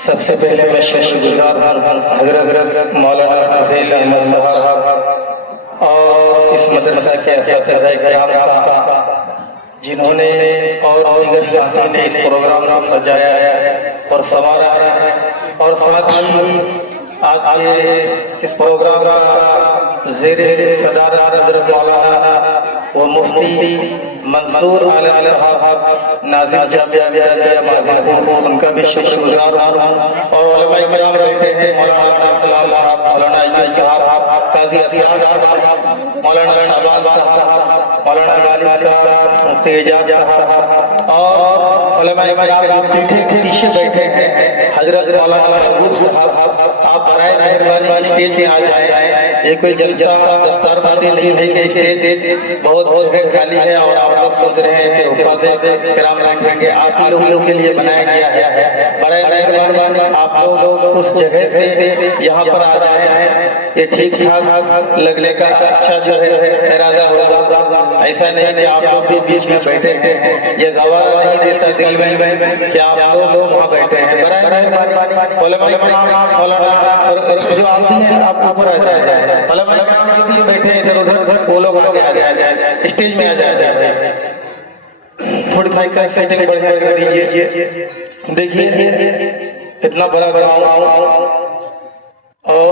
सबसे पहले मैं शुक्रगुजार हजरत मौलाना फजील अहमद साहब और इस मदरसा के असातिज़ा किराम का जिन्होंने और दीगर साथी ने इस प्रोग्राम को सजाया है और संवारा है और साथ ही आज इस प्रोग्राम का ज़ेर सदारत हजरत मौलाना व मुफ्ती मंसूर आला साहब नाज़िम जामिया माज़िद उनका भी शुक्रगुजार हूँ और उलमा इकराम बैठे हैं मौलाना इजलास साहब काजी असियान साहब मौलाना शहबाज साहब मौलाना गालिब साहब मुफ्ती एजाज साहब और उलमा इकराम पीछे बैठे हैं हजरत मौलाना अबू साहब आप बराए मेहरबानी स्टेज पे आ जाए। ये कोई जलसा दस्तारबाजी नहीं है कि स्टेज बहुत जगह खाली है और आप लोग सोच रहे हैं कि उस्ताद किराम बैठेंगे। आप ही लोगों के लिए बनाया गया है। बड़े मेहरबानी आप लोग उस जगह से यहाँ पर आ जाए। ये ठीक ठाक लगने का अच्छा जो है इरादा होगा। ऐसा नहीं कि आप लोग भी बीच में बैठे हैं। ये गवाह नहीं देता दिल में कि आप लोग वहाँ बैठे हैं। बड़ा मेहरबानी जो आप भी हैं आप ऊपर आ जाए। बैठे इधर उधर वो लोग आगे आ जाए स्टेज में आ जाए। थोड़ी माइक का सेटिंग बढ़िया कर दीजिए। देखिए इतना बड़ा और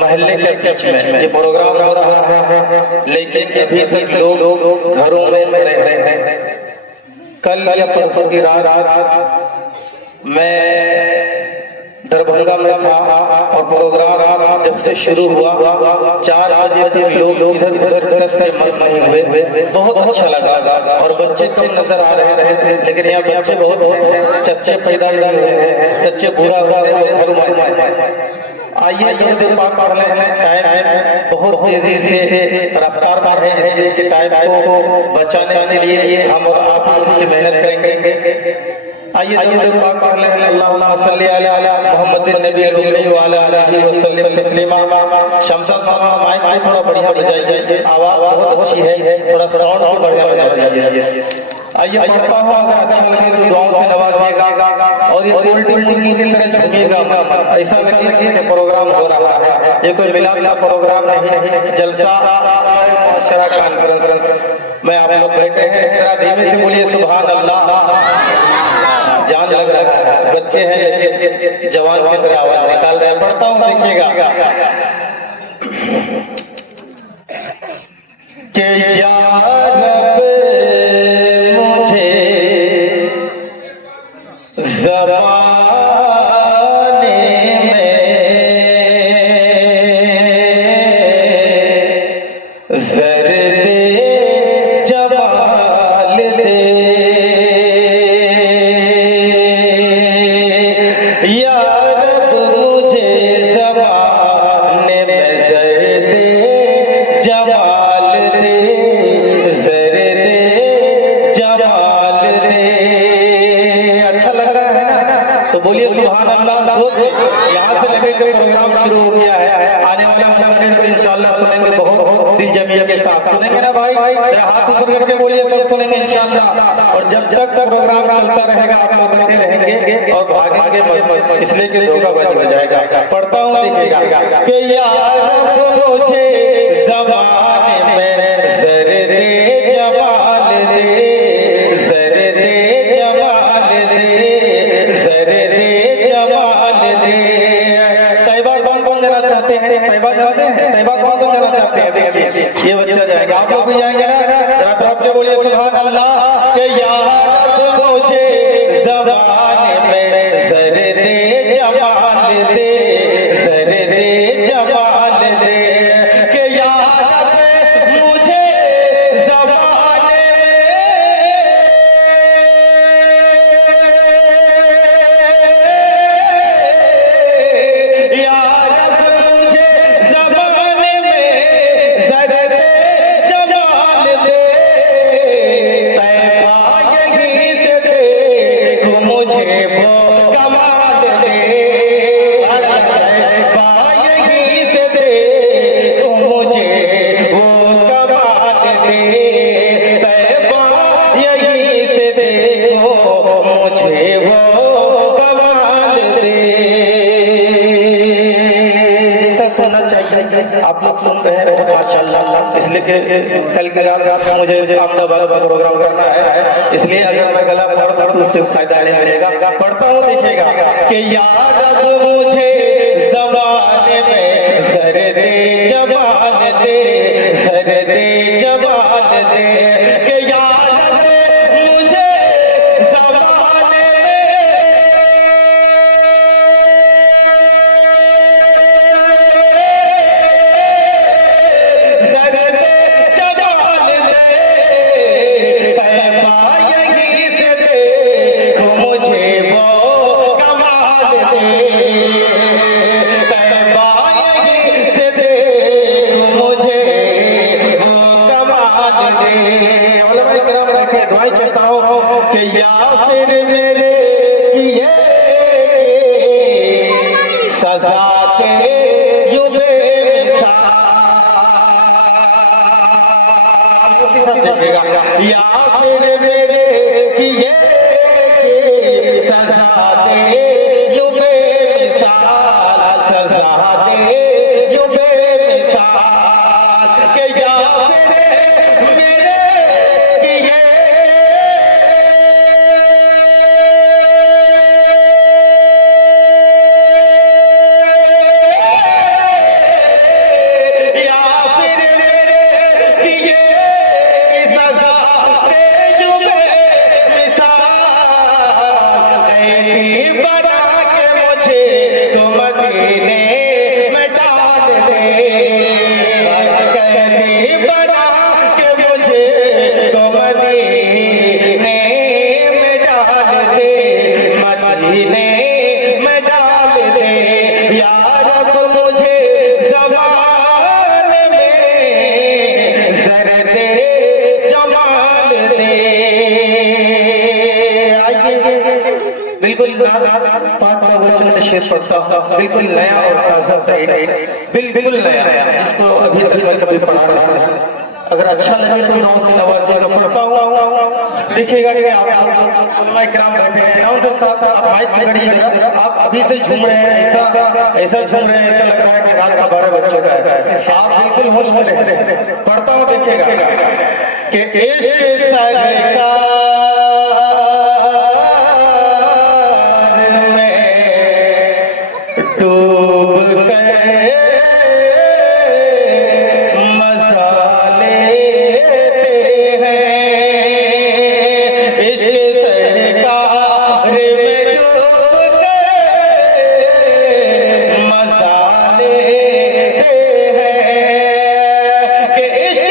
महल्ले के बीच में ये प्रोग्राम हो रहा है लेकिन अभी तक लोग घरों में रह रहे हैं। कल या परसों की रात मैं दरभंगा में था और प्रोग्राम जब से शुरू हुआ 4 बजे तक लोग इधर उधर से मस्त नहीं हुए। बहुत अच्छा लगा और बच्चे कम नजर आ रहे थे लेकिन यहाँ बच्चे बहुत चच्चे पैदा नहीं हुए हैं। चच्चे बुरा हुआ आइए ये दिन पाक पढ़ लें। टाइम बहुत तेजी से रफ्तार बढ़ रहे हैं कि टाइम को बचाने के लिए हम और आप मेहनत करेंगे। आइए दिन पाक पढ़ लें। अल्लाहुम्मा सल्ली अला मुहम्मदिन नबी व अला आलिहि वसल्लम तस्लीमा। शमशाद मामा माइक थोड़ा बढ़िया बजाइए। आवाज बहुत अच्छी है थोड़ा साउंड भी बढ़िया बजा दीजिए। आइए पढ़ता हूँ अगर अच्छा लगे तो दुआओं से नवाजिएगा और ये उल्टी मुर्गी की तरह झुकिएगा। ऐसा लगे कि प्रोग्राम हो रहा है। ये कोई मिलाप का प्रोग्राम नहीं जलसा शरा कॉन्फ्रेंस में आप लोग बैठे हैं। जरा धीमे से बोलिए सुभान अल्लाह। जान लग रहा है बच्चे हैं जवान की तरह आवाज निकाल रहे हैं। पढ़ता हूँ देखिएगा कि या रब मुझे ज़बाने में ज़र्दे जमाल दे। या रब मुझे ज़बाने में ज़र्दे जमाल दे ज़र्दे जमाल दे। अच्छा लग रहा है ना? तो बोलिए सुभान अल्लाह। यहाँ से लगे कोई प्रोग्राम शुरू हो गया है। आने वाले मिनट में इंशाअल्लाह सुनेंगे बहुत दिल जमिया के साथ सुनेंगे ना भाई। मेरा हाथ ऊपर करके बोलिए सब सुनेंगे इंशाअल्लाह। और जब तक प्रोग्राम चलता रहेगा आप लोग बैठे रहेंगे और भागेंगे मत इसलिए कि धोखा बच जाएगा। पढ़ता हूँ देखिएगा कि या रब मुझे ज़बाने में ज़र्दे जमाल दे ज़र्दे जमाल दे ज़र्दे जमाल दे। तैयबा कौन जाना चाहते हैं? तैयबा जाते हैं? तैयबा कौन जाना चाहते हैं? देखिए ये बच्चा जाएगा आप लोग भी जाएंगे ना। जरा तरफ से बोलिए सुभान अल्लाह कि या रब मुझे ज़बाने में ज़र्दे जमाल दे ज़र्दे जमाल दे। कि या रब मुझे ज़बाने में मुझे वो कमाल दे। ऐसा सुनना चाहिए, आप लोग सुन रहे हैं माशाल्लाह। इसलिए कि कल के रात में मुझे अहमदाबाद का प्रोग्राम करना है, इसलिए अगर मैं गला पढ़ता हूँ तो उससे फायदा नहीं मिलेगा। पढ़ता हूँ, देखिएगा कि याद अब मुझे ज़माने में सर दे जवान दे, सर दे जवान दे, कि याद मुझे ज़माने में सर दे जवान दे, पैमा यहीं से देखो मुझे वो कमाल दे, पैमा यहीं से देखो मुझे वो कमाल दे। उलमा इकराम रखे दुआएं चाहता हूँ कि या फिर मेरे किए सजा के यूं बेमिसाल, या फिर मेरे किए सजा दे यूं बेमिसाल, सजा दे यूं बेमिसाल, कि या फिर मेरे किए या फिर मेरे किए सजा दे यूं बेमिसाल, ऐसी बना के मुझे तो मदीने में डाल दे, ऐसी बना के मुझे तो मदीने में डाल दे, मदीने में डाल दे, या रब मुझे ज़माने में सर दे जमाल दे। बिल्कुल पाक का वचन का शेर पढ़ता हूँ, बिल्कुल नया और ताज़ा बिल्कुल नया, जिसको अभी तक मैं कभी पढ़ा रहा हूँ। अगर अच्छा लगे तो नौ से नवाजिएगा। पढ़ता हुआ देखिएगा कि आप उलमा इकराम बैठे हैं, नौ से साथ आप माइक पकड़िएगा, आप अभी से झूम रहे हैं, ऐसा झूम रहे हैं, ऐसा लग रहा है कि रात का 12 बज चुका है। आप बिल्कुल होश में रहें। पढ़ता हूँ, देखिएगा कि इश्क़ सरकार डूब गए मजा लेते हैं, इश्क़ सरकार में डूब गए मजा लेते हैं, कि इश्क़ सरकार में इश्क़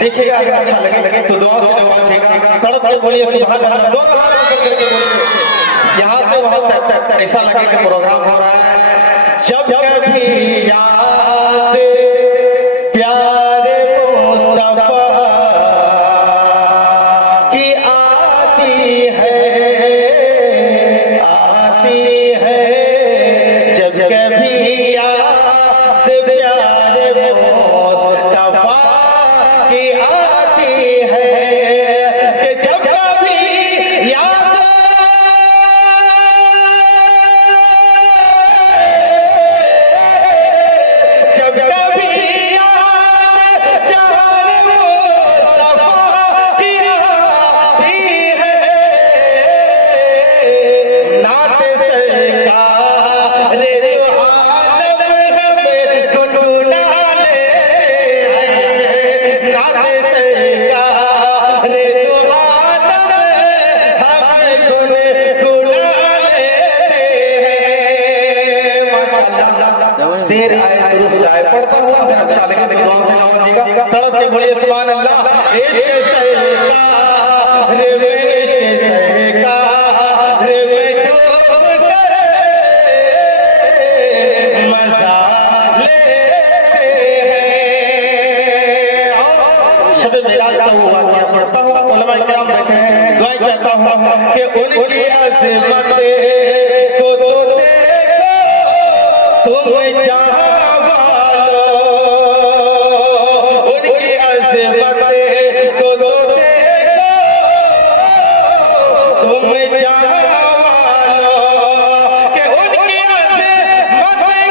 देखिएगा। अगर अच्छा लगे तो दुआ से तड़प के बोलिए सुभान अल्लाह, दो यहाँ से वहां तक ऐसा लगे कि प्रोग्राम हो रहा है। जब कभी याद प्यारे मुस्तफा की आती है, जब कभी याद प्यारे मुस्तफा की आती है, कि जब कभी याद जब कभी तड़प के बोलिए सुभान अल्लाह। इश्क सरकार में इश्क सरकार में डूब कर मजा लेते हैं। शब मेराज का हुआ क्या पढ़ता हूँ, उलमा किराम बैठे हैं, दुआ करता हूँ कि उनकी अज़मत को तो देखो तुम जहां वालो, उनकी अज़मत को तो देखो तुम जहां वालो, कि उनकी अज़मत को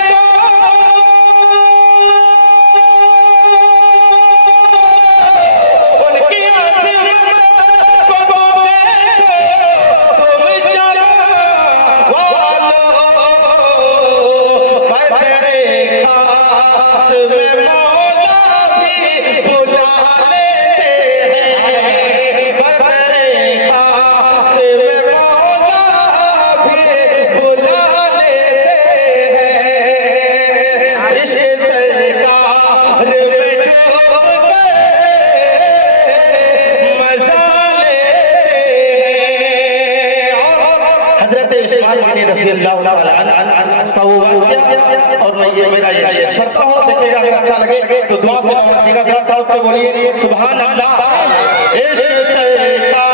और मैं ये मेरा ये करता हूँ, देखिएगा अगर अच्छा लगे तो दुआ से बोलिए सुभान अल्लाह। इश्क